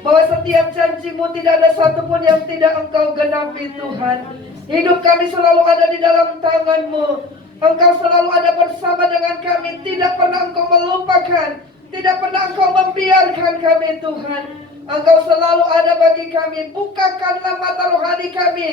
Bahwa setiap janji-Mu tidak ada satupun yang tidak Engkau genapi Tuhan. Hidup kami selalu ada di dalam tangan-Mu. Engkau selalu ada bersama dengan kami. Tidak pernah Engkau melupakan. Tidak pernah Engkau membiarkan kami Tuhan. Engkau selalu ada bagi kami. Bukakanlah mata rohani kami.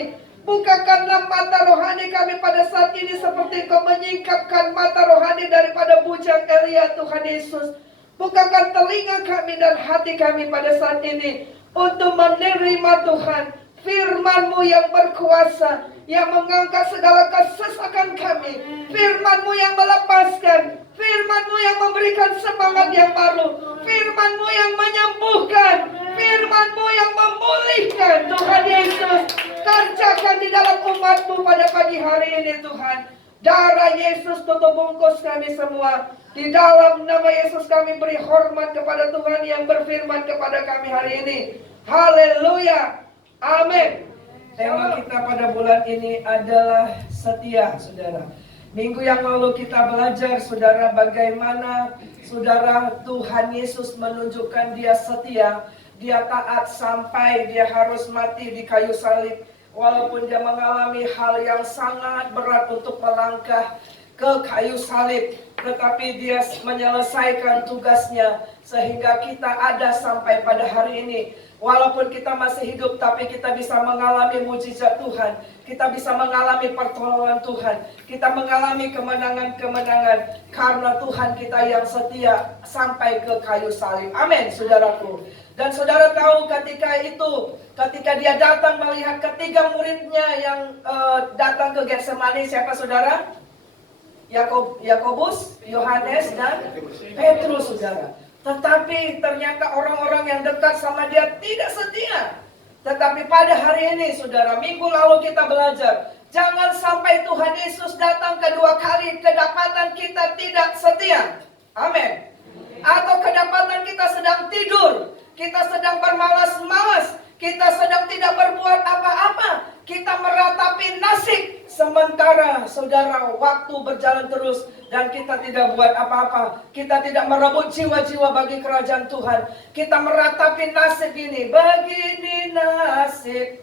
Bukakanlah mata rohani kami pada saat ini seperti Engkau menyingkapkan mata rohani daripada bujang Elia Tuhan Yesus. Bukakan telinga kami dan hati kami pada saat ini untuk menerima Tuhan firman-Mu yang berkuasa, yang mengangkat segala kesesakan kami, firman-Mu yang melepaskan, firman-Mu yang memberikan semangat yang baru, firman-Mu yang menyembuhkan, firman-Mu yang memulihkan. Tuhan Yesus, kerjakan di dalam umat-Mu pada pagi hari ini Tuhan. Darah Yesus tutup bungkus kami semua. Di dalam nama Yesus kami beri hormat kepada Tuhan yang berfirman kepada kami hari ini. Haleluya. Amin. Tema kita pada bulan ini adalah setia, saudara. Minggu yang lalu kita belajar, saudara, bagaimana saudara Tuhan Yesus menunjukkan Dia setia. Dia taat sampai Dia harus mati di kayu salib. Walaupun Dia mengalami hal yang sangat berat untuk melangkah ke kayu salib, tetapi Dia menyelesaikan tugasnya sehingga kita ada sampai pada hari ini. Walaupun kita masih hidup, tapi kita bisa mengalami mujizat Tuhan. Kita bisa mengalami pertolongan Tuhan. Kita mengalami kemenangan-kemenangan karena Tuhan kita yang setia sampai ke kayu salib. Amin, saudaraku. Dan saudara tahu ketika Dia datang melihat ketiga muridnya yang datang ke Getsemani, siapa saudara? Yakobus, Yohanes, dan Petrus, saudara. Tetapi ternyata orang-orang yang dekat sama Dia tidak setia. Tetapi pada hari ini, saudara, minggu lalu kita belajar, jangan sampai Tuhan Yesus datang kedua kali, kedapatan kita tidak setia. Amin. Atau kedapatan kita sedang tidur, kita sedang bermalas-malas, kita sedang tidak berbuat apa-apa, kita meratapi nasib. Sementara saudara waktu berjalan terus dan kita tidak buat apa-apa. Kita tidak merebut jiwa-jiwa bagi kerajaan Tuhan. Kita meratapi nasib ini. Begini nasib.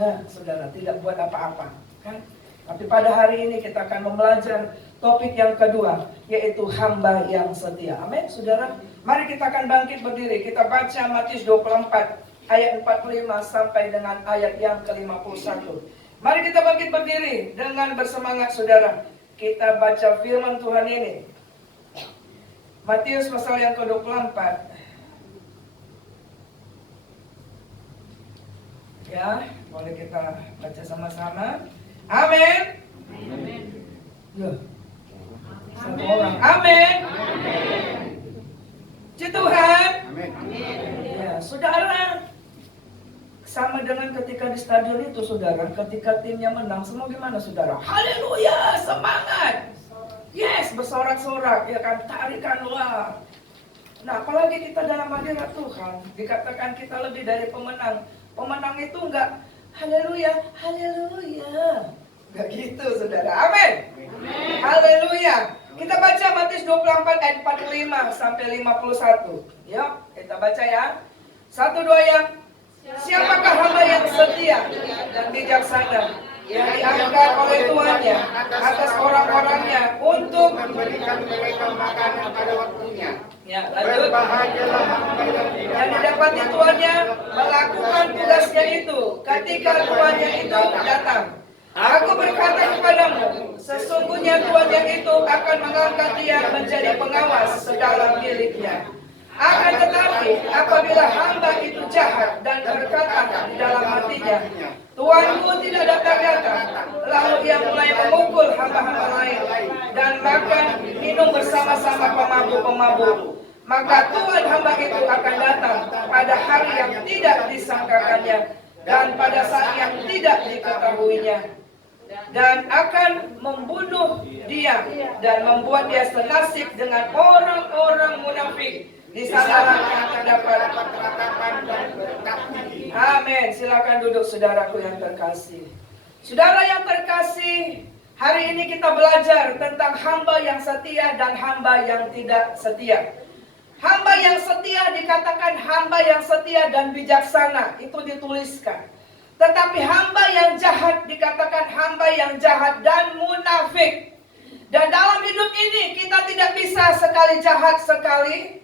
Nah, saudara tidak buat apa-apa, kan? Tapi pada hari ini kita akan belajar topik yang kedua, yaitu hamba yang setia. Amin, saudara. Mari kita akan bangkit berdiri. Kita baca Matius 24 ayat 45 sampai dengan ayat yang ke-51. Mari kita bangkit berdiri dengan bersemangat, saudara. Kita baca firman Tuhan ini. Matius pasal yang ke-24. Ya, boleh kita baca sama-sama. Amin. Amin. Ya. Satu orang. Amin. Puji Tuhan. Amin. Ya, saudara, sama dengan ketika di stadion itu, saudara, ketika timnya menang, semua gimana, saudara? Haleluya, semangat. Yes, bersorak-sorak, ya kan, tarikan wah. Nah, apalagi kita dalam hadirat Tuhan, dikatakan kita lebih dari pemenang. Pemenang itu enggak haleluya, haleluya. Enggak gitu, saudara. Amin. Haleluya. Kita baca Matius 24 ayat 45 sampai 51. Yuk, kita baca ya. 1, 2 ya. Siapakah hamba yang setia dan bijaksana yang diangkat oleh tuannya atas orang-orangnya untuk memberikan mereka makanan pada waktunya. Ya, lanjut. Berbahagialah hamba Yang didapati tuannya melakukan tugasnya itu ketika tuannya itu datang. Aku berkata kepadamu, sesungguhnya tuannya itu akan mengangkat dia menjadi pengawas segala miliknya. Akan tetapi apabila hamba itu jahat dan berkata di dalam hatinya, Tuanku tidak datang-datang, lalu ia mulai memukul hamba-hamba lain dan makan minum bersama-sama pemabuk-pemabuk, maka Tuhan hamba itu akan datang pada hari yang tidak disangkakannya dan pada saat yang tidak diketahuinya, dan akan membunuh dia dan membuat dia senasib dengan orang-orang munafik. Di sana terdapat ratapan dan berkat. Amin. Silakan duduk, saudaraku yang terkasih. Saudara yang terkasih, hari ini kita belajar tentang hamba yang setia dan hamba yang tidak setia. Hamba yang setia dikatakan hamba yang setia dan bijaksana, itu dituliskan. Tetapi hamba yang jahat dikatakan hamba yang jahat dan munafik. Dan dalam hidup ini kita tidak bisa sekali jahat sekali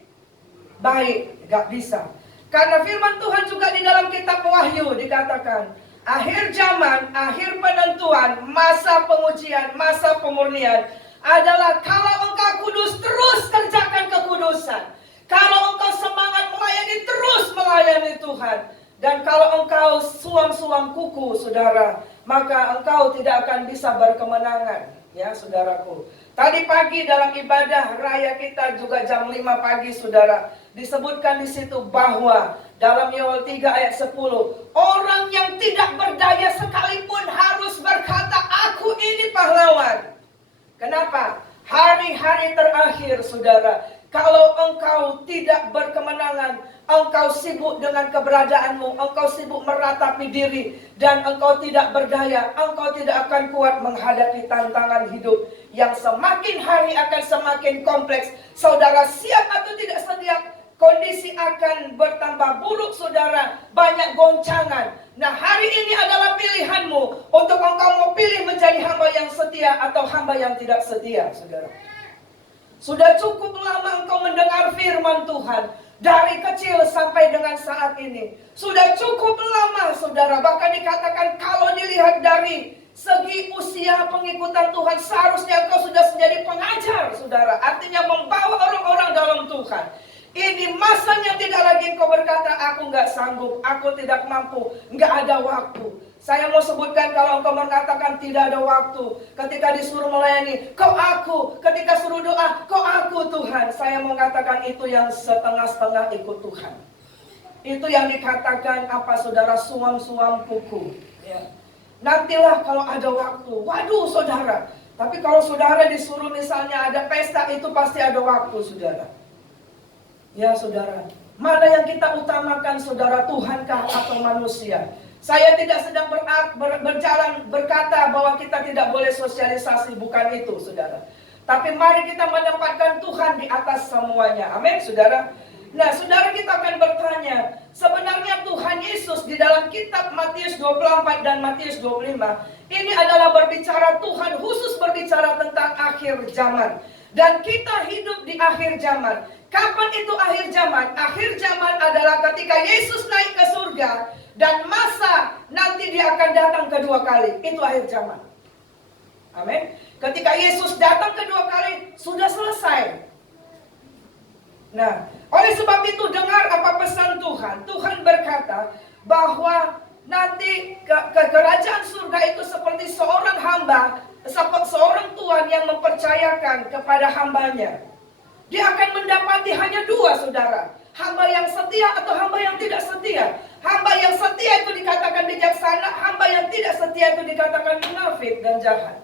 baik, gak bisa. Karena firman Tuhan juga di dalam kitab Wahyu dikatakan, akhir zaman, akhir penentuan, masa pengujian, masa pemurnian adalah kalau engkau kudus, terus kerjakan kekudusan. Kalau engkau semangat melayani, terus melayani Tuhan. Dan kalau engkau suam-suam kuku, saudara, maka engkau tidak akan bisa berkemenangan. Ya, saudaraku. Tadi pagi dalam ibadah raya kita juga jam 5 pagi, saudara, disebutkan di situ bahwa dalam Yoel 3 ayat 10, orang yang tidak berdaya sekalipun harus berkata, aku ini pahlawan. Kenapa? Hari-hari terakhir, saudara, kalau engkau tidak berkemenangan, engkau sibuk dengan keberadaanmu, engkau sibuk meratapi diri, dan engkau tidak berdaya, engkau tidak akan kuat menghadapi tantangan hidup yang semakin hari akan semakin kompleks. Saudara siap atau tidak siap, kondisi akan bertambah buruk, saudara, banyak goncangan. Nah, hari ini adalah pilihanmu untuk engkau mau pilih menjadi hamba yang setia atau hamba yang tidak setia, saudara. Sudah cukup lama engkau mendengar firman Tuhan, dari kecil sampai dengan saat ini. Sudah cukup lama, saudara. Bahkan dikatakan kalau dilihat dari segi usia pengikutan Tuhan, seharusnya engkau sudah menjadi pengajar, saudara. Artinya membawa orang-orang dalam Tuhan. Ini masanya tidak lagi engkau berkata, aku nggak sanggup, aku tidak mampu, nggak ada waktu. Saya mau sebutkan kalau engkau mengatakan tidak ada waktu, ketika disuruh melayani, kau aku, ketika suruh doa, kau aku Tuhan. Saya mau katakan itu yang setengah-setengah ikut Tuhan. Itu yang dikatakan apa, saudara, suam-suam kuku. Ya. Nantilah kalau ada waktu. Waduh, saudara. Tapi kalau saudara disuruh misalnya ada pesta, itu pasti ada waktu, saudara. Ya, saudara. Mana yang kita utamakan, saudara, Tuhankah atau manusia? Saya tidak sedang berjalan berkata bahwa kita tidak boleh sosialisasi, bukan itu, saudara. Tapi mari kita menempatkan Tuhan di atas semuanya. Amin, saudara. Nah, saudara, kita akan bertanya, sebenarnya Tuhan Yesus di dalam kitab Matius 24 dan Matius 25, ini adalah berbicara Tuhan khusus berbicara tentang akhir zaman. Dan kita hidup di akhir zaman. Kapan itu akhir zaman? Akhir zaman adalah ketika Yesus naik ke surga dan masa nanti dia akan datang kedua kali. Itu akhir zaman. Amin. Ketika Yesus datang kedua kali, sudah selesai. Nah, oleh sebab itu dengar apa pesan Tuhan. Tuhan berkata bahwa nanti kerajaan surga itu seperti seorang hamba, seperti seorang tuan yang mempercayakan kepada hambanya. Dia akan mendapati hanya dua, saudara. Hamba yang setia atau hamba yang tidak setia. Hamba yang setia itu dikatakan bijaksana, hamba yang tidak setia itu dikatakan munafik dan jahat.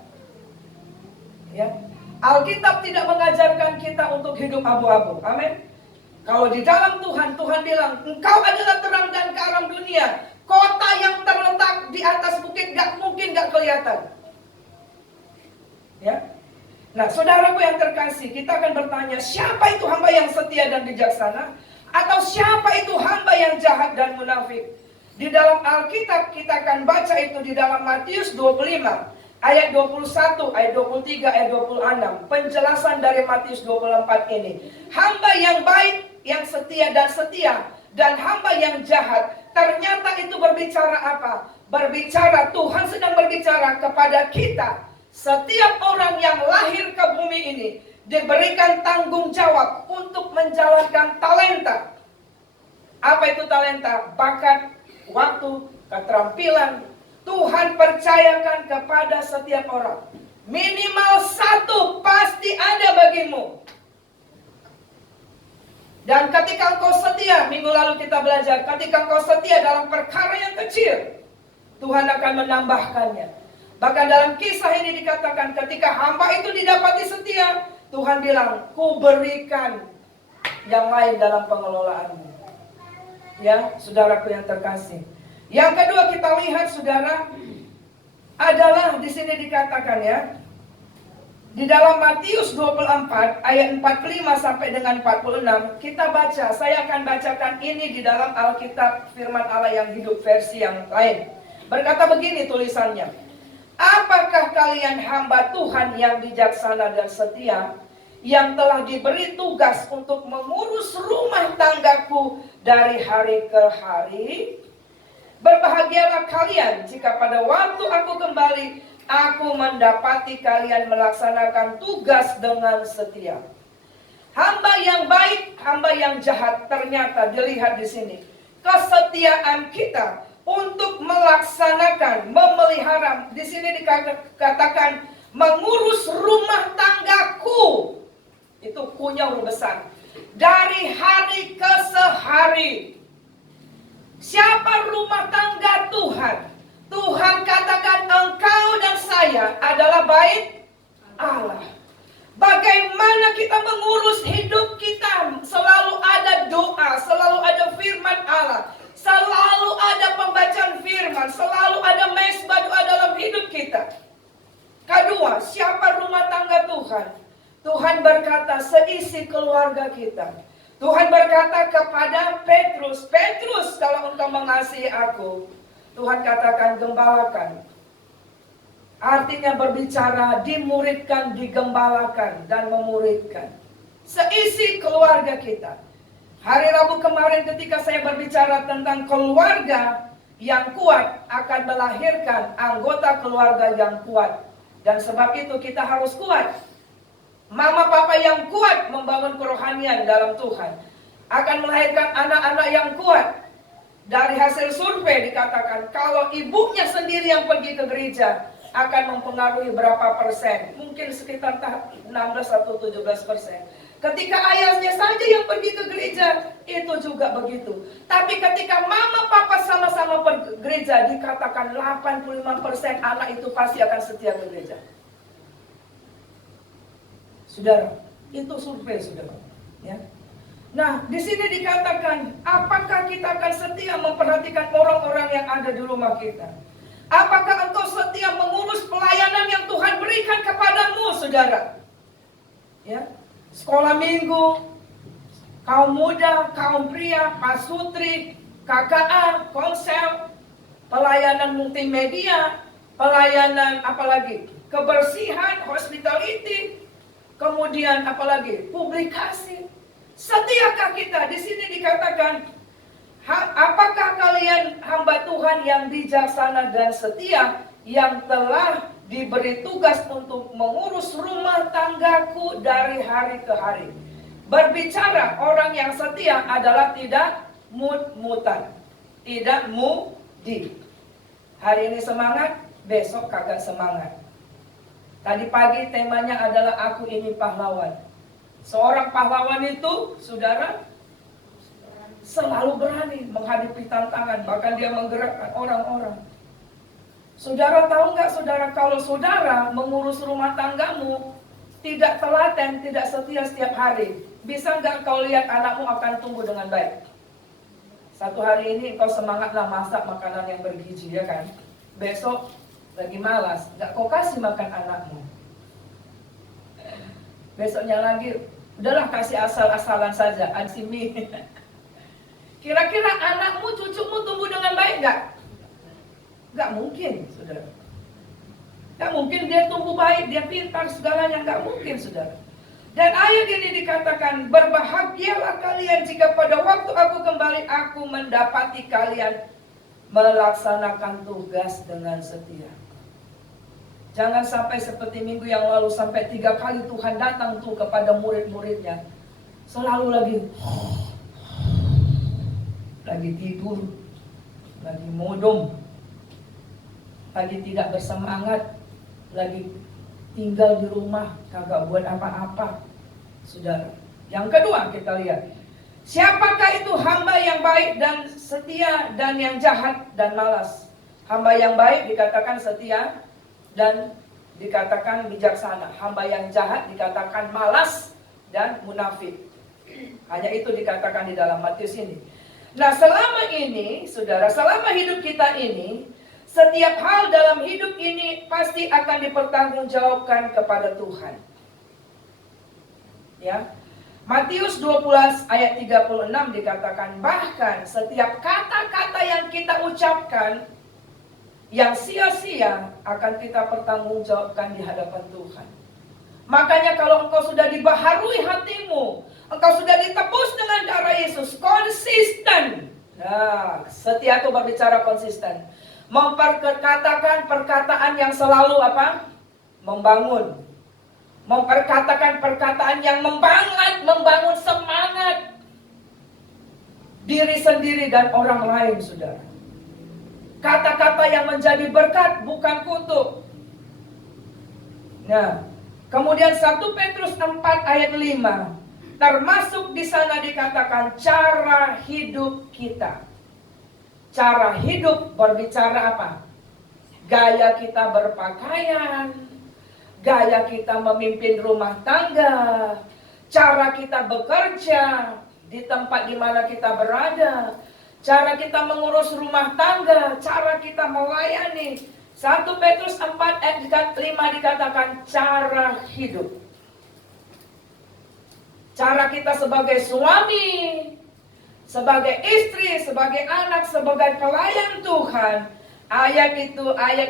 Ya. Alkitab tidak mengajarkan kita untuk hidup abu-abu. Amin. Kalau di dalam Tuhan, Tuhan bilang, engkau adalah terang dan garam dunia. Kota yang terletak di atas bukit mungkin gak kelihatan. Ya. Nah, saudaraku yang terkasih, kita akan bertanya, siapa itu hamba yang setia dan bijaksana? Atau siapa itu hamba yang jahat dan munafik? Di dalam Alkitab kita akan baca itu di dalam Matius 25. Ayat 21, ayat 23, ayat 26. Penjelasan dari Matius 24 ini. Hamba yang baik, yang setia, dan hamba yang jahat. Ternyata itu berbicara apa? Berbicara, Tuhan sedang berbicara kepada kita. Setiap orang yang lahir ke bumi ini diberikan tanggung jawab untuk menjalankan talenta. Apa itu talenta? Bakat, waktu, keterampilan. Tuhan percayakan kepada setiap orang. Minimal satu pasti ada bagimu. Dan ketika engkau setia, minggu lalu kita belajar, ketika engkau setia dalam perkara yang kecil, Tuhan akan menambahkannya. Bahkan dalam kisah ini dikatakan ketika hamba itu didapati setia, Tuhan bilang, ku berikan yang lain dalam pengelolaanmu. Ya, saudaraku yang terkasih. Yang kedua kita lihat, saudara, adalah di sini dikatakan ya, di dalam Matius 24 ayat 45 sampai dengan 46 kita baca. Saya akan bacakan ini di dalam Alkitab firman Allah yang hidup versi yang lain. Berkata begini tulisannya. Apakah kalian hamba Tuhan yang bijaksana dan setia, yang telah diberi tugas untuk mengurus rumah tanggaku dari hari ke hari? Berbahagialah kalian jika pada waktu aku kembali, aku mendapati kalian melaksanakan tugas dengan setia. Hamba yang baik, hamba yang jahat, ternyata dilihat di sini. Kesetiaan kita untuk melaksanakan, memelihara, di sini dikatakan mengurus rumah tanggaku. Itu kunya huruf besar. Dari hari ke sehari. Siapa rumah tangga Tuhan? Tuhan katakan engkau dan saya adalah bait Allah. Bagaimana kita mengurus hidup kita? Selalu ada doa, selalu ada firman Allah, selalu ada pembacaan firman, selalu ada mesbah doa dalam hidup kita. Kedua, siapa rumah tangga Tuhan? Tuhan berkata seisi keluarga kita. Tuhan berkata kepada Petrus, Petrus, kalau engkau mengasihi aku, Tuhan katakan gembalakan. Artinya berbicara, dimuridkan, digembalakan, dan memuridkan. Seisi keluarga kita. Hari Rabu kemarin ketika saya berbicara tentang keluarga yang kuat akan melahirkan anggota keluarga yang kuat. Dan sebab itu kita harus kuat. Mama papa yang kuat membangun kerohanian dalam Tuhan akan melahirkan anak-anak yang kuat. Dari hasil survei dikatakan kalau ibunya sendiri yang pergi ke gereja akan mempengaruhi berapa persen? Mungkin sekitar 16 atau 17%. Ketika ayahnya saja yang pergi ke gereja, itu juga begitu. Tapi ketika mama papa sama-sama pergi ke gereja, dikatakan 85% anak itu pasti akan setia ke gereja. Saudara, itu survei, saudara. Ya. Nah, di sini dikatakan, apakah kita akan setia memperhatikan orang-orang yang ada di rumah kita? Apakah engkau setia mengurus pelayanan yang Tuhan berikan kepadamu, saudara? Ya, sekolah minggu, kaum muda, kaum pria, pasutri, KKA, konsel, pelayanan multimedia, pelayanan apalagi? Kebersihan, hospitality, kemudian apalagi? Publikasi. Setiakah kita? Di sini dikatakan, apakah kalian hamba Tuhan yang bijaksana dan setia, yang telah diberi tugas untuk mengurus rumah tanggaku dari hari ke hari? Berbicara orang yang setia adalah tidak mut-mutan, tidak mudi. Hari ini semangat, besok kagak semangat. Tadi pagi temanya adalah aku ini pahlawan. Seorang pahlawan itu, saudara, selalu berani menghadapi tantangan, bahkan dia menggerakkan orang-orang. Saudara tahu nggak, saudara, kalau saudara mengurus rumah tanggamu tidak telaten, tidak setia setiap hari, bisa nggak kau lihat anakmu akan tumbuh dengan baik? Satu hari ini kau semangatlah masak makanan yang bergizi, ya kan? Besok lagi malas, nggak kau kasih makan anakmu. Besoknya lagi, udahlah kasih asal-asalan saja, ansimi. Kira-kira anakmu, cucumu tumbuh dengan baik nggak? Nggak mungkin, saudara. Nggak mungkin dia tumbuh baik, dia pintar, segalanya nggak mungkin, saudara. Dan ayat ini dikatakan, berbahagialah kalian jika pada waktu aku kembali, aku mendapati kalian melaksanakan tugas dengan setia. Jangan sampai seperti minggu yang lalu, sampai 3 kali Tuhan datang tuh kepada murid-muridnya. Selalu lagi tidur, lagi modom, lagi tidak bersemangat, lagi tinggal di rumah, kagak buat apa-apa, saudara. Yang kedua kita lihat, siapakah itu hamba yang baik dan setia dan yang jahat dan malas? Hamba yang baik dikatakan setia dan dikatakan bijaksana. Hamba yang jahat dikatakan malas dan munafik. Hanya itu dikatakan di dalam Matius ini. Nah, selama ini, saudara, selama hidup kita ini, setiap hal dalam hidup ini pasti akan dipertanggungjawabkan kepada Tuhan. Ya. Matius 12 ayat 36 dikatakan, bahkan setiap kata-kata yang kita ucapkan yang sia-sia akan kita pertanggungjawabkan di hadapan Tuhan. Makanya kalau engkau sudah dibaharui hatimu, engkau sudah ditebus dengan darah Yesus, konsisten. Nah, setia itu berbicara konsisten. Memperkatakan perkataan yang selalu apa? Membangun. Memperkatakan perkataan yang membangun semangat diri sendiri dan orang lain, saudara. Kata-kata yang menjadi berkat, bukan kutuk. Nah, kemudian 1 Petrus 4 ayat 5, termasuk di sana dikatakan cara hidup kita. Cara hidup berbicara apa? Gaya kita berpakaian, gaya kita memimpin rumah tangga, cara kita bekerja di tempat di mana kita berada, cara kita mengurus rumah tangga, cara kita melayani. 1 Petrus 4 ayat 5 dikatakan cara hidup. Cara kita sebagai suami, sebagai istri, sebagai anak, sebagai pelayan Tuhan. Ayat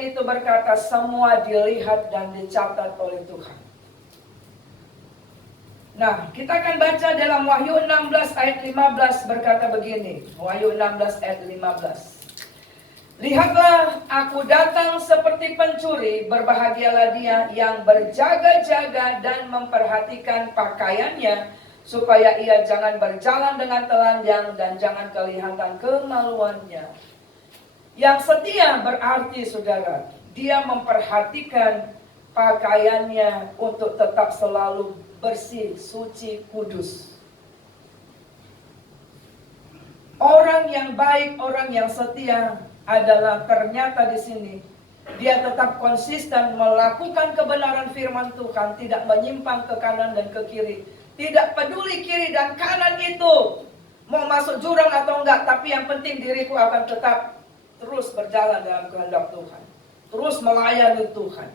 itu berkata semua dilihat dan dicatat oleh Tuhan. Nah, kita akan baca dalam Wahyu 16 ayat 15 berkata begini. Wahyu 16 ayat 15. Lihatlah, aku datang seperti pencuri, berbahagialah dia yang berjaga-jaga dan memperhatikan pakaiannya, supaya ia jangan berjalan dengan telanjang dan jangan kelihatan kemaluannya. Yang setia berarti, saudara, dia memperhatikan pakaiannya untuk tetap selalu bersih, suci, kudus. Orang yang baik, orang yang setia adalah ternyata di sini dia tetap konsisten melakukan kebenaran firman Tuhan, tidak menyimpang ke kanan dan ke kiri. Tidak peduli kiri dan kanan itu mau masuk jurang atau enggak, tapi yang penting diriku akan tetap terus berjalan dalam kehendak Tuhan, terus melayani Tuhan,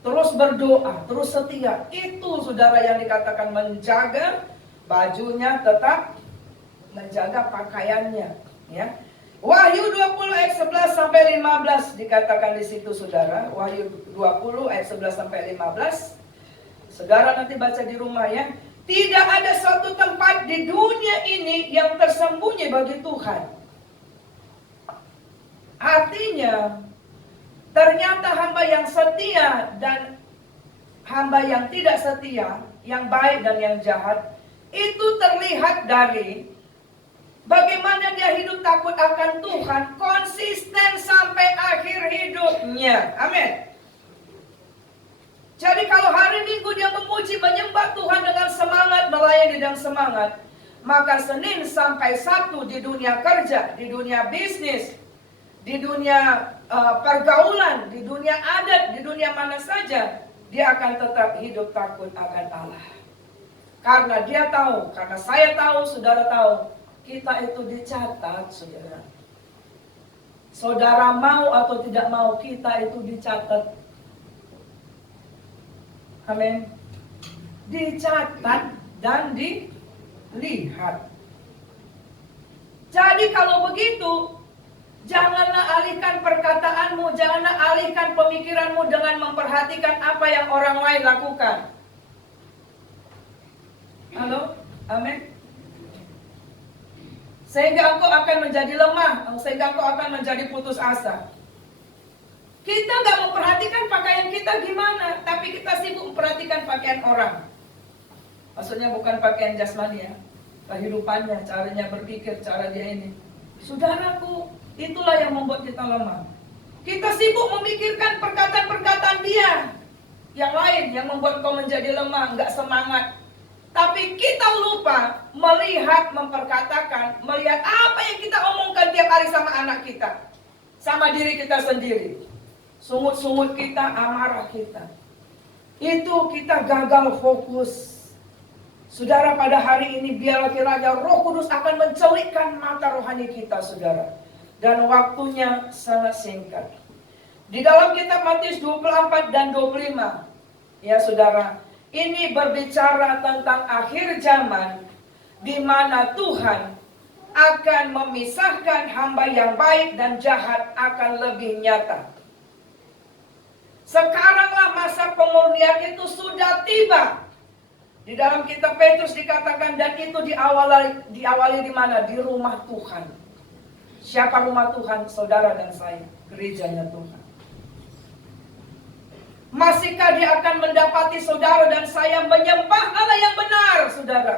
terus berdoa, terus setia. Itu, saudara, yang dikatakan menjaga bajunya, tetap menjaga pakaiannya, ya. Wahyu 20 ayat 11 sampai 15 dikatakan di situ, saudara. Wahyu 20 ayat 11 sampai 15. Saudara nanti baca di rumah, ya. Tidak ada suatu tempat di dunia ini yang tersembunyi bagi Tuhan. Artinya, ternyata hamba yang setia dan hamba yang tidak setia, yang baik dan yang jahat, Itu terlihat dari bagaimana dia hidup takut akan Tuhan, konsisten sampai akhir hidupnya. Amin. Jadi kalau hari Minggu dia memuji, menyembah Tuhan dengan semangat, melayani dengan semangat, maka Senin sampai Sabtu di dunia kerja, di dunia bisnis, di dunia pergaulan, di dunia adat, di dunia mana saja, dia akan tetap hidup takut akan Allah. Karena dia tahu, karena saya tahu, saudara tahu, kita itu dicatat, saudara. Saudara mau atau tidak mau, kita itu dicatat. Amin. Dicatat dan dilihat. Jadi kalau begitu, janganlah alihkan perkataanmu, janganlah alihkan pemikiranmu dengan memperhatikan apa yang orang lain lakukan. Halo? Amin. Sehingga engkau akan menjadi lemah, sehingga engkau akan menjadi putus asa. Kita nggak memperhatikan pakaian kita gimana, tapi kita sibuk memperhatikan pakaian orang. Maksudnya bukan pakaian jasmani ya, kehidupannya, caranya berpikir, cara dia ini. Saudaraku, itulah yang membuat kita lemah. Kita sibuk memikirkan perkataan-perkataan dia. Yang lain yang membuat kau menjadi lemah, nggak semangat. Tapi kita lupa melihat, memperkatakan, melihat apa yang kita omongkan tiap hari sama anak kita. Sama diri kita sendiri. Sungut-sungut kita, amarah kita. Itu kita gagal fokus. Saudara, pada hari ini biarlah kiranya Roh Kudus akan mencelikkan mata rohani kita, saudara. Dan waktunya sangat singkat. Di dalam kitab Matius 24 dan 25, ya saudara, ini berbicara tentang akhir zaman, di mana Tuhan akan memisahkan hamba yang baik dan jahat akan lebih nyata. Sekaranglah masa pemurnian itu sudah tiba. Di dalam kitab Petrus dikatakan, dan itu diawali di mana? Di rumah Tuhan. Siapa rumah Tuhan? Saudara dan saya, gerejanya Tuhan. Masihkah dia akan mendapati saudara dan saya menyembah Allah yang benar, saudara?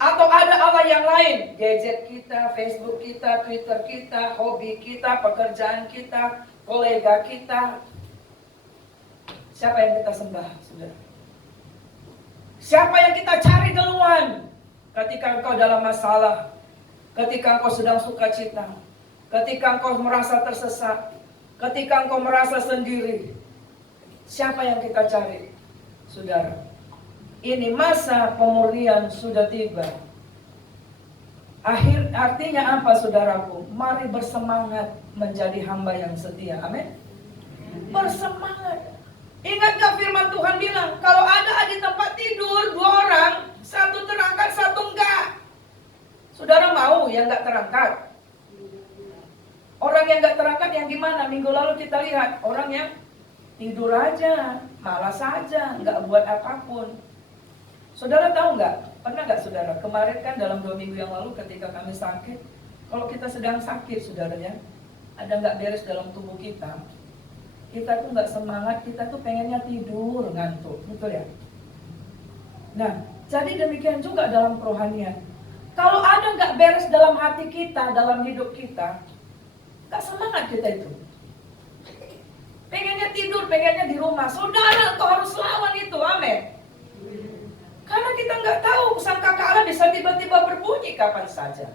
Atau ada Allah yang lain? Gadget kita, Facebook kita, Twitter kita, hobi kita, pekerjaan kita, kolega kita. Siapa yang kita sembah, saudara? Siapa yang kita cari duluan ketika engkau dalam masalah, ketika engkau sedang sukacita, ketika engkau merasa tersesat, ketika engkau merasa sendiri? Siapa yang kita cari, saudara? Ini masa pemurnian sudah tiba. Artinya apa, saudaraku? Mari bersemangat menjadi hamba yang setia. Amin. Bersemangat. Ingat gak firman Tuhan bilang, kalau ada di tempat tidur 2 orang, satu terangkat, satu enggak. Saudara mau yang enggak terangkat? Orang yang enggak terangkat yang gimana? Minggu lalu kita lihat, orang yang tidur aja, malas aja, enggak buat apapun. Saudara tahu enggak? Pernah enggak saudara? Kemarin kan dalam 2 minggu yang lalu ketika kami sakit, kalau kita sedang sakit, saudara ya, ada enggak beres dalam tubuh kita, kita tuh nggak semangat, kita tuh pengennya tidur, ngantuk, betul ya? Nah, jadi demikian juga dalam kerohanian. Kalau ada nggak beres dalam hati kita, dalam hidup kita, nggak semangat kita itu. Pengennya tidur, pengennya di rumah. Saudara, kau harus lawan itu, amin. Karena kita nggak tahu, sangkakala Allah bisa tiba-tiba berbunyi kapan saja.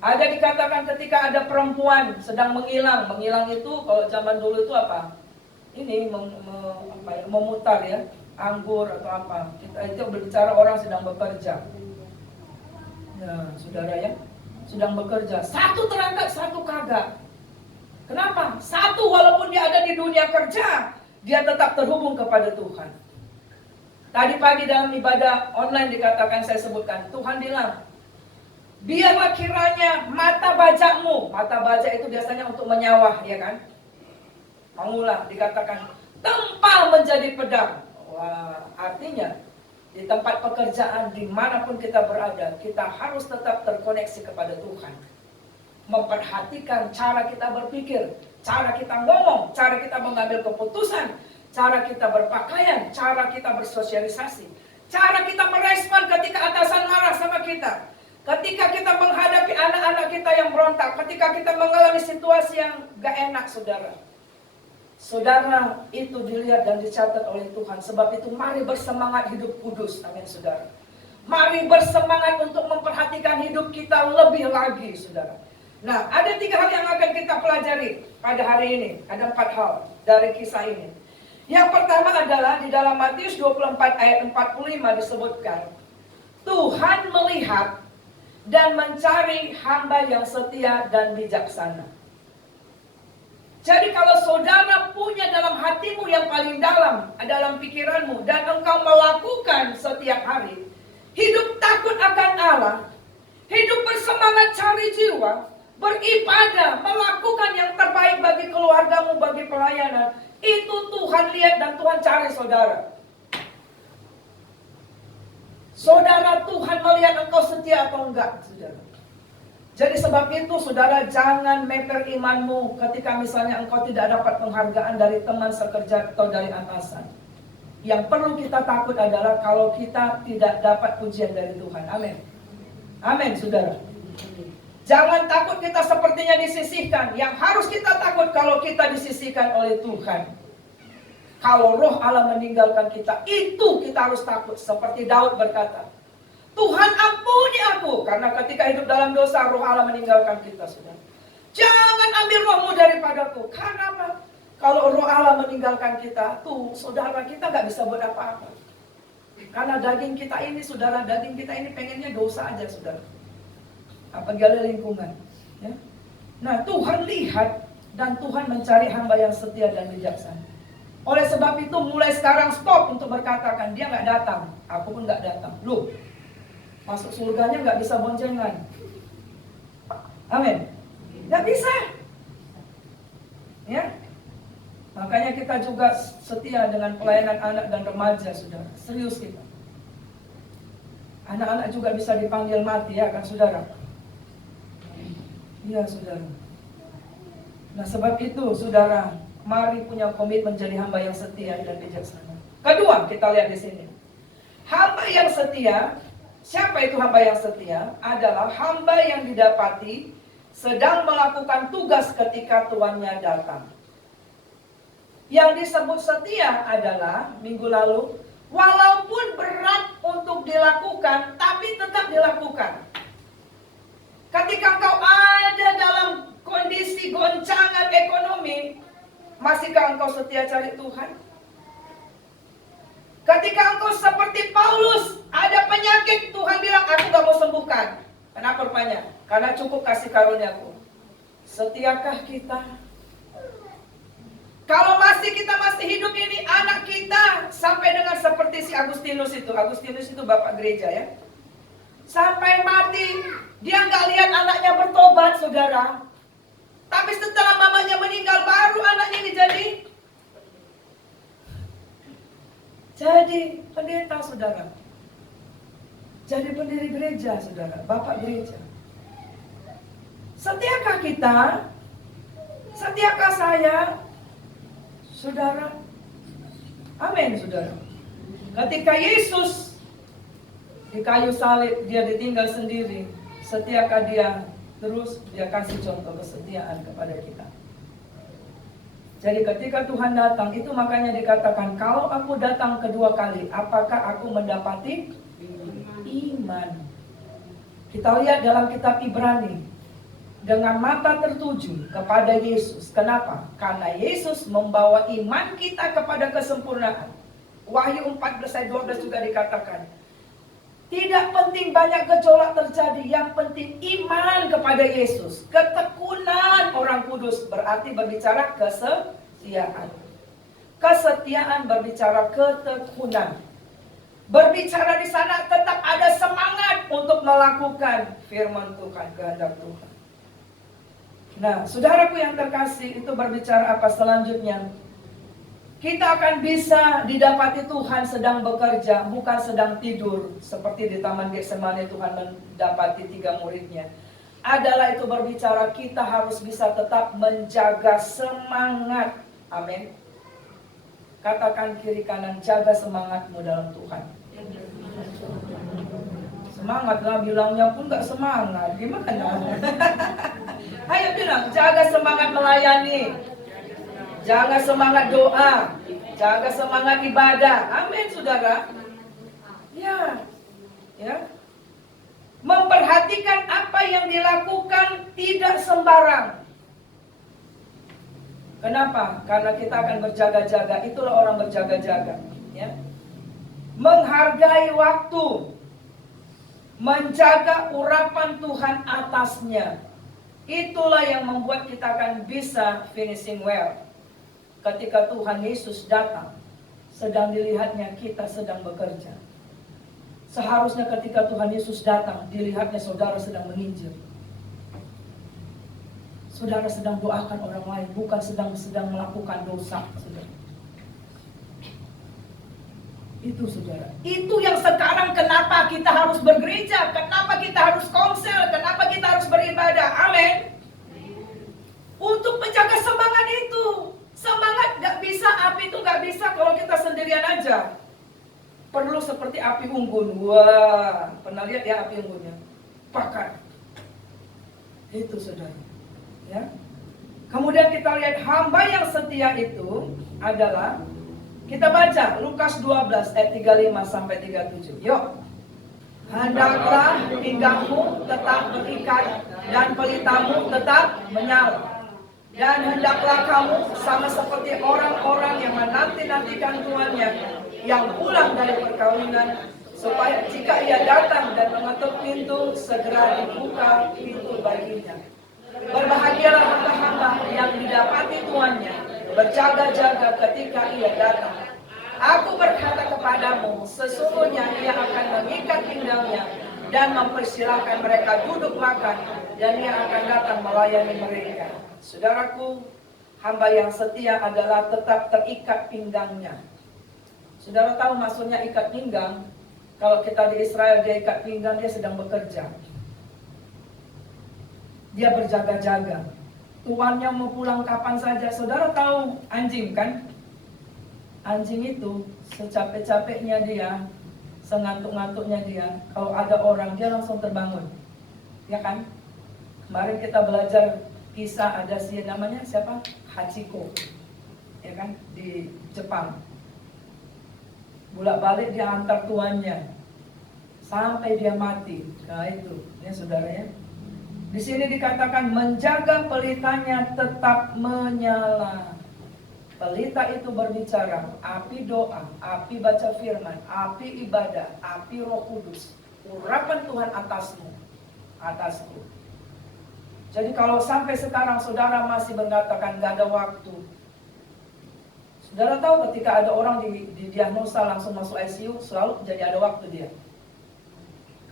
Ada dikatakan ketika ada perempuan sedang menghilang. Menghilang itu kalau zaman dulu itu apa? Ini memutar ya, anggur atau apa. Itu berbicara orang sedang bekerja. Nah, saudara ya, sedang bekerja. Satu terangkat, satu kagak. Kenapa? Satu walaupun dia ada di dunia kerja, dia tetap terhubung kepada Tuhan. Tadi pagi dalam ibadah online dikatakan, saya sebutkan, Tuhan bilang, biarlah kiranya mata bajakmu, mata bajak itu biasanya untuk menyawah, ya kan? Mengulang, dikatakan tempal menjadi pedang. Wah, artinya di tempat pekerjaan, dimanapun kita berada, kita harus tetap terkoneksi kepada Tuhan. Memperhatikan cara kita berpikir, cara kita ngomong, cara kita mengambil keputusan, cara kita berpakaian, cara kita bersosialisasi, Cara kita merespon ketika atasan marah sama kita. Ketika kita menghadapi anak-anak kita yang berontak. Ketika kita mengalami situasi yang gak enak, saudara. Saudara, itu dilihat dan dicatat oleh Tuhan. Sebab itu mari bersemangat hidup kudus. Amin, saudara. Mari bersemangat untuk memperhatikan hidup kita lebih lagi, saudara. Nah, ada 3 hal yang akan kita pelajari pada hari ini. Ada 4 hal dari kisah ini. Yang pertama adalah di dalam Matius 24 ayat 45 disebutkan, Tuhan melihat dan mencari hamba yang setia dan bijaksana. Jadi kalau saudara punya dalam hatimu yang paling dalam pikiranmu, dan engkau melakukan setiap hari, hidup takut akan Allah, hidup bersemangat cari jiwa, beribadah, melakukan yang terbaik bagi keluargamu, bagi pelayanan, itu Tuhan lihat dan Tuhan cari saudara. Saudara, Tuhan melihat engkau setia atau enggak, saudara. Jadi sebab itu saudara, jangan meper imanmu ketika misalnya engkau tidak dapat penghargaan dari teman sekerja atau dari atasan. Yang perlu kita takut adalah kalau kita tidak dapat pujian dari Tuhan. Amin. Amin, saudara. Jangan takut kita sepertinya disisihkan. Yang harus kita takut kalau kita disisihkan oleh Tuhan. Kalau roh Allah meninggalkan kita, itu kita harus takut. Seperti Daud berkata, Tuhan ampuni aku. Karena ketika hidup dalam dosa, roh Allah meninggalkan kita, saudara. Jangan ambil rohmu daripadaku. Karena apa? Kalau roh Allah meninggalkan kita, tuh saudara, kita gak bisa buat apa-apa. Karena daging kita ini, saudara, daging kita ini pengennya dosa aja, saudara. Apalagi lingkungan, ya. Nah, Tuhan lihat dan Tuhan mencari hamba yang setia dan bijaksana. Oleh sebab itu mulai sekarang stop untuk berkatakan dia nggak datang, aku pun nggak datang. Loh, masuk surganya nggak bisa boncengan. Amin. Nggak bisa. Ya. Makanya kita juga setia dengan pelayanan anak dan remaja, saudara. Serius kita. Anak-anak juga bisa dipanggil mati, ya kan, saudara? Iya, saudara. Nah, sebab itu, saudara, mari punya komitmen menjadi hamba yang setia dan bijaksana. Kedua, kita lihat di sini. Hamba yang setia, siapa itu hamba yang setia? Adalah hamba yang didapati sedang melakukan tugas ketika tuannya datang. Yang disebut setia adalah, minggu lalu, walaupun berat untuk dilakukan, tapi tetap dilakukan. Ketika engkau ada dalam kondisi goncangan ekonomi, masihkah engkau setia cari Tuhan? Ketika engkau seperti Paulus, ada penyakit, Tuhan bilang, aku gak mau sembuhkan. Kenapa rupanya? Karena cukup kasih karuniaku. Setiakah kita? Kalau kita masih hidup ini, anak kita sampai dengan seperti si Agustinus itu. Agustinus itu bapak gereja, ya. Sampai mati, dia nggak lihat anaknya bertobat, saudara. Tapi setelah mamanya meninggal, baru anaknya ini jadi pendeta, saudara. Jadi pendiri gereja, saudara. Bapak gereja. Setiakah kita? Setiakah saya? Saudara. Amin, saudara. Ketika Yesus di kayu salib, dia ditinggal sendiri. Setiakah dia? Terus dia kasih contoh kesetiaan kepada kita. Jadi ketika Tuhan datang, itu makanya dikatakan, kalau aku datang kedua kali, apakah aku mendapati iman? Kita lihat dalam kitab Ibrani, dengan mata tertuju kepada Yesus. Kenapa? Karena Yesus membawa iman kita kepada kesempurnaan. Wahyu 14 ayat 12 juga dikatakan, tidak penting banyak gejolak terjadi, yang penting iman kepada Yesus. Ketekunan orang kudus berarti berbicara kesetiaan. Kesetiaan berbicara ketekunan. Berbicara di sana tetap ada semangat untuk melakukan firman Tuhan, kehendak Tuhan. Nah, saudaraku yang terkasih, itu berbicara apa selanjutnya? Kita akan bisa didapati Tuhan sedang bekerja, bukan sedang tidur. Seperti di Taman Getsemani Tuhan mendapati 3 muridnya. Adalah itu berbicara kita harus bisa tetap menjaga semangat. Amin. Katakan kiri kanan, jaga semangatmu dalam Tuhan. Semangat lah bilangnya pun nggak semangat. Gimana? Ayo bilang, jaga semangat melayani. Jaga semangat doa. Jaga semangat ibadah. Amin, saudara. Ya. Ya. Memperhatikan apa yang dilakukan tidak sembarang. Kenapa? Karena kita akan berjaga-jaga. Itulah orang berjaga-jaga. Ya. Menghargai waktu. Menjaga urapan Tuhan atasnya. Itulah yang membuat kita akan bisa finishing well. Ketika Tuhan Yesus datang, sedang dilihatnya kita sedang bekerja. Seharusnya ketika Tuhan Yesus datang, dilihatnya saudara sedang menginjil. Saudara sedang doakan orang lain, bukan sedang melakukan dosa, saudara. Itu saudara. Itu yang sekarang kenapa kita harus bergereja, kenapa kita harus komsel, kenapa kita harus beribadah. Amin. Untuk menjaga semangat itu. Semangat gak bisa, api itu gak bisa kalau kita sendirian aja. Perlu seperti api unggun. Wah, pernah lihat ya api unggunnya? Bakar. Itu saudara. Ya. Kemudian kita lihat hamba yang setia itu adalah, kita baca Lukas 12 ayat 35 sampai 37. Yuk. Hendaklah pinggangmu tetap terikat dan pelitamu tetap menyala. Dan hendaklah kamu sama seperti orang-orang yang menanti-nantikan tuannya yang pulang dari perkawinan, supaya jika ia datang dan mengetuk pintu, segera dibuka pintu baginya. Berbahagialah hamba-hamba yang didapati tuannya berjaga-jaga ketika ia datang. Aku berkata kepadamu, sesungguhnya ia akan mengikat pinggangnya dan mempersilahkan mereka duduk makan, dan ia akan datang melayani mereka. Saudaraku, hamba yang setia adalah tetap terikat pinggangnya. Saudara tahu maksudnya ikat pinggang? Kalau kita di Israel, dia ikat pinggang, dia sedang bekerja. Dia berjaga-jaga. Tuannya mau pulang kapan saja. Saudara tahu anjing kan? Anjing itu secapek-capeknya dia, sengantuk-ngantuknya dia, kalau ada orang dia langsung terbangun. Ya kan? Kemarin kita belajar kisah, ada si namanya siapa? Hachiko. Ya kan? Di Jepang. Bolak-balik dia antar tuannya sampai dia mati. Nah itu, ya saudara ya. Di sini dikatakan menjaga pelitanya tetap menyala. Pelita itu berbicara, api doa, api baca firman, api ibadah, api Roh Kudus. Urapan Tuhan atasmu, atasku. Jadi kalau sampai sekarang saudara masih mengatakan gak ada waktu. Saudara tahu ketika ada orang di diagnosa langsung masuk ICU, selalu jadi ada waktu dia.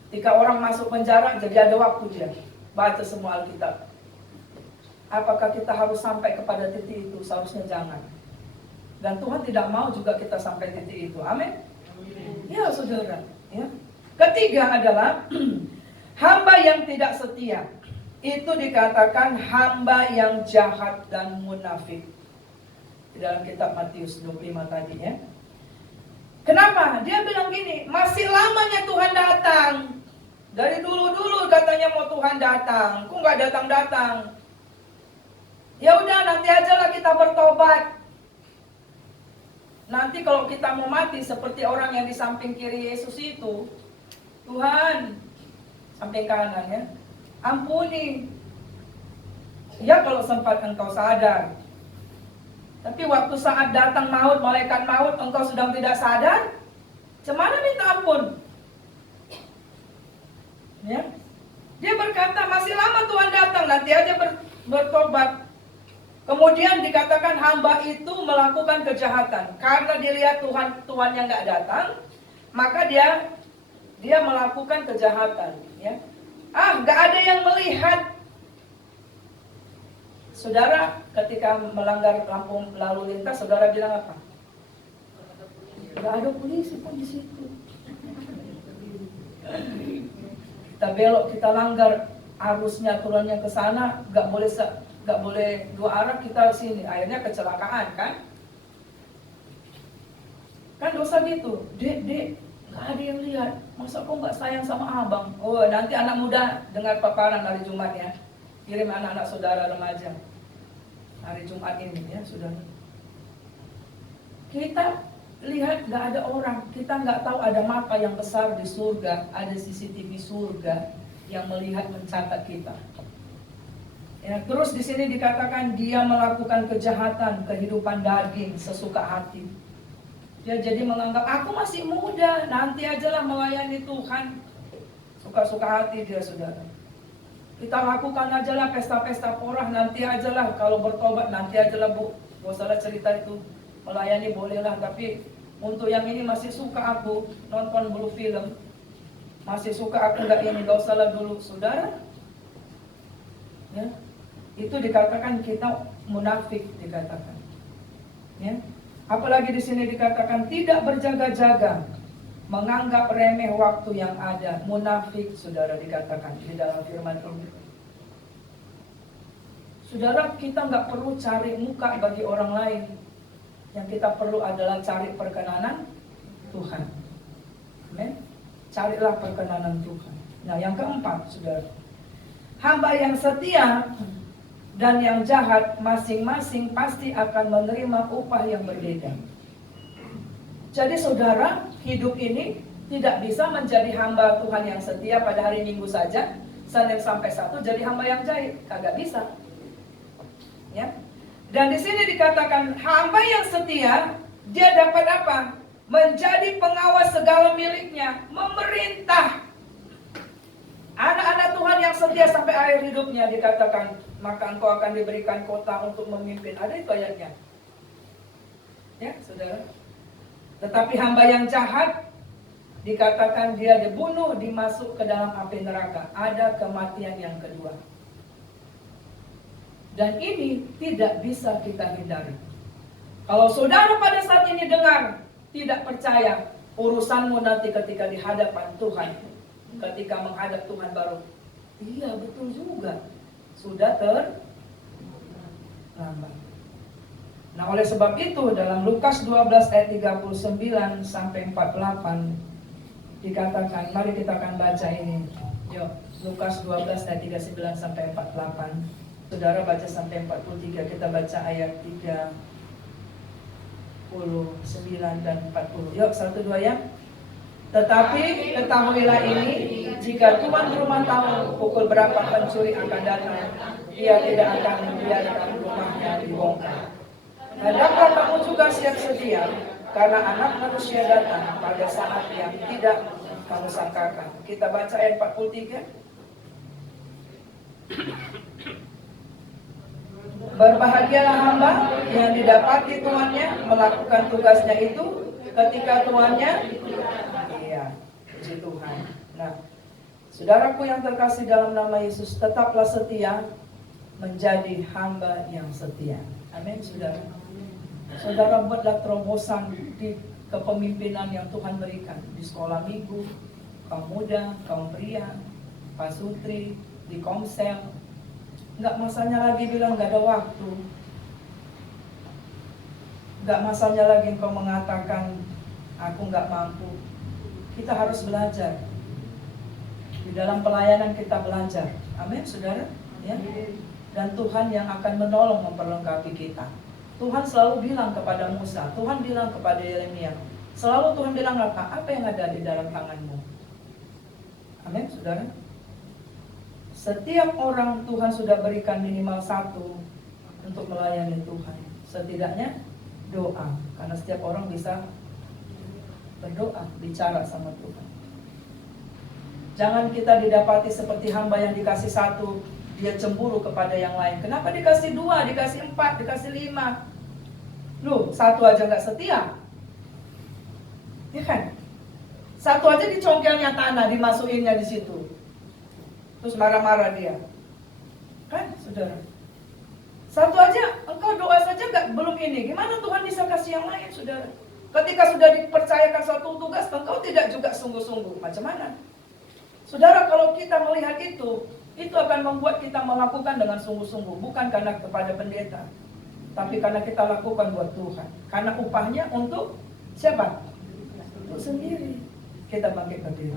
Ketika orang masuk penjara, jadi ada waktu dia. Baca semua Alkitab. Apakah kita harus sampai kepada titik itu? Seharusnya jangan. Dan Tuhan tidak mau juga kita sampai titik itu. Amin. Ya saudara. Ya. Ketiga adalah hamba yang tidak setia. Itu dikatakan hamba yang jahat dan munafik. Di dalam kitab Matius 25 tadi ya. Kenapa? Dia bilang gini, masih lamanya Tuhan datang. Dari dulu-dulu katanya mau Tuhan datang, kok nggak datang-datang? Ya udah nanti aja lah kita bertobat. Nanti kalau kita mau mati seperti orang yang di samping kiri Yesus itu, Tuhan, samping kanan ya, ampuni. Ya kalau sempat engkau sadar. Tapi waktu saat datang maut, malaikat maut, engkau sedang tidak sadar, cemana minta ampun? Ya. Dia berkata masih lama Tuhan datang, nanti aja bertobat. Kemudian dikatakan hamba itu melakukan kejahatan karena dilihat Tuhan yang nggak datang, maka dia melakukan kejahatan. Ya. Nggak ada yang melihat. Saudara ketika melanggar lampu lalu lintas, saudara bilang apa? Nggak ada polisi pun di situ. Kita belok, kita langgar arusnya turunnya ke sana, nggak boleh dua arah, kita sini, akhirnya kecelakaan kan? Kan dosa gitu, dek, nggak Gak ada yang lihat. Masa kok nggak sayang sama abang? Oh, nanti anak muda dengar paparan hari Jumat ya. Kirim anak-anak saudara remaja. Hari Jumat ini ya, saudara. Kita lihat gak ada orang. Kita nggak tahu ada mata yang besar di surga. Ada CCTV surga yang melihat, mencatat kita. Ya, terus di sini dikatakan dia melakukan kejahatan, kehidupan daging, sesuka hati. Dia jadi menganggap aku masih muda, nanti ajalah melayani Tuhan. Suka-suka hati dia, saudara. Kita lakukan ajalah pesta-pesta porah, nanti ajalah kalau bertobat, nanti ajalah bu. Gak usah cerita itu, melayani bolehlah, tapi untuk yang ini masih suka aku nonton dulu film, masih suka aku nggak ini, gak usahlah dulu, saudara. Ya, itu dikatakan kita munafik, dikatakan. Ya. Apalagi di sini dikatakan tidak berjaga-jaga, menganggap remeh waktu yang ada. Munafik, saudara, dikatakan di dalam firman ini. Saudara, kita nggak perlu cari muka bagi orang lain. Yang kita perlu adalah cari perkenanan Tuhan. Amen. Carilah perkenanan Tuhan. Nah, yang keempat, saudara, hamba yang setia dan yang jahat masing-masing pasti akan menerima upah yang berbeda. Jadi saudara, hidup ini tidak bisa menjadi hamba Tuhan yang setia pada hari Minggu saja, Senin sampai Sabtu jadi hamba yang jahit, kagak bisa. Ya. Dan di sini dikatakan hamba yang setia, dia dapat apa? Menjadi pengawas segala miliknya, memerintah. Anak-anak Tuhan yang setia sampai akhir hidupnya dikatakan, maka engkau akan diberikan kota untuk memimpin. Ada itu ayatnya. Ya, saudara. Tetapi hamba yang jahat dikatakan dia dibunuh, dimasuk ke dalam api neraka. Ada kematian yang kedua. Dan ini tidak bisa kita hindari. Kalau saudara pada saat ini dengar, tidak percaya, urusanmu nanti ketika di hadapan Tuhan, ketika menghadap Tuhan baru, iya betul juga, sudah terlambat. Nah, oleh sebab itu dalam Lukas 12 ayat 39 sampai 48 dikatakan, mari kita akan baca ini. Yuk, Lukas 12 ayat 39 sampai 48. Saudara baca sampai 43, kita baca ayat 39 dan 40. Yuk, 1 2 ya. Tetapi ketahuilah ini, jika tuan rumah tahu pukul berapa pencuri akan datang, ia tidak akan membiarkan rumahnya dibongkar. Hendaklah kamu juga siap sedia, karena anak manusia datang pada saat yang tidak kamu sangkakan. Kita baca ayat 43. Berbahagialah hamba yang didapati tuannya melakukan tugasnya itu ketika tuannya, iya, puji Tuhan. Nah, saudaraku yang terkasih dalam nama Yesus, tetaplah setia menjadi hamba yang setia. Amin, saudara. Saudara, buatlah terobosan di kepemimpinan yang Tuhan berikan di sekolah minggu, kaum muda, kaum pria, pasutri, di komsel. Nggak masanya lagi bilang nggak ada waktu. Nggak masanya lagi engkau mengatakan aku nggak mampu. Kita harus belajar. Di dalam pelayanan kita belajar. Amin, saudara. Ya. Dan Tuhan yang akan menolong memperlengkapi kita. Tuhan selalu bilang kepada Musa, Tuhan bilang kepada Yeremia, selalu Tuhan bilang apa? Apa yang ada di dalam tanganmu? Amin, saudara. Setiap orang Tuhan sudah berikan minimal satu untuk melayani Tuhan. Setidaknya doa, karena setiap orang bisa berdoa, bicara sama Tuhan. Jangan kita didapati seperti hamba yang dikasih satu, dia cemburu kepada yang lain. Kenapa dikasih 2, dikasih 4, dikasih 5? Loh, satu aja gak setia. Ya kan? Satu aja dicongkelnya tanah, dimasukinnya di situ. Terus marah-marah dia. Kan, saudara? Satu aja, engkau doa saja belum ini. Gimana Tuhan bisa kasih yang lain, saudara? Ketika sudah dipercayakan suatu tugas, engkau tidak juga sungguh-sungguh. Macam mana? Saudara, kalau kita melihat itu akan membuat kita melakukan dengan sungguh-sungguh. Bukan karena kepada pendeta, tapi karena kita lakukan buat Tuhan. Karena upahnya untuk siapa? Untuk sendiri. Kita bangkit berdiri.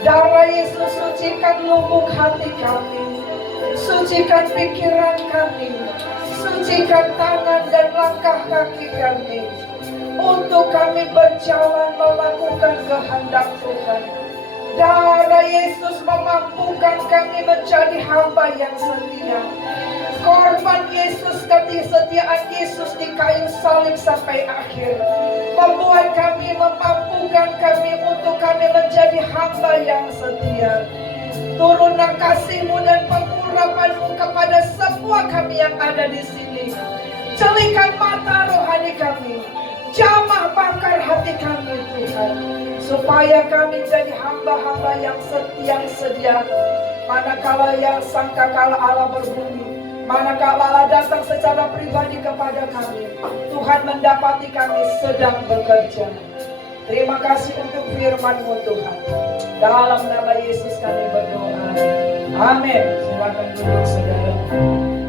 Darah Yesus sucikan lubuk hati kami, sucikan pikiran kami, sucikan tangan dan langkah kaki kami, untuk kami berjalan melakukan kehendak Tuhan. Darah Yesus memampukan kami menjadi hamba yang setia. Korban Yesus, kesetiaan Yesus di kayu salib sampai akhir membuat kami, memampukan kami untuk kami menjadi hamba yang setia. Turunlah kasih-Mu dan pengurapan-Mu kepada semua kami yang ada di sini. Celikan mata rohani kami, jamah bakar hati kami Tuhan, supaya kami jadi hamba-hamba yang setia. Manakala yang sangkakala Allah berbunyi, manakala Allah datang secara pribadi kepada kami, Tuhan mendapati kami sedang bekerja. Terima kasih untuk firman-Mu Tuhan. Dalam nama Yesus kami berdoa. Amin. Silakan duduk saudara.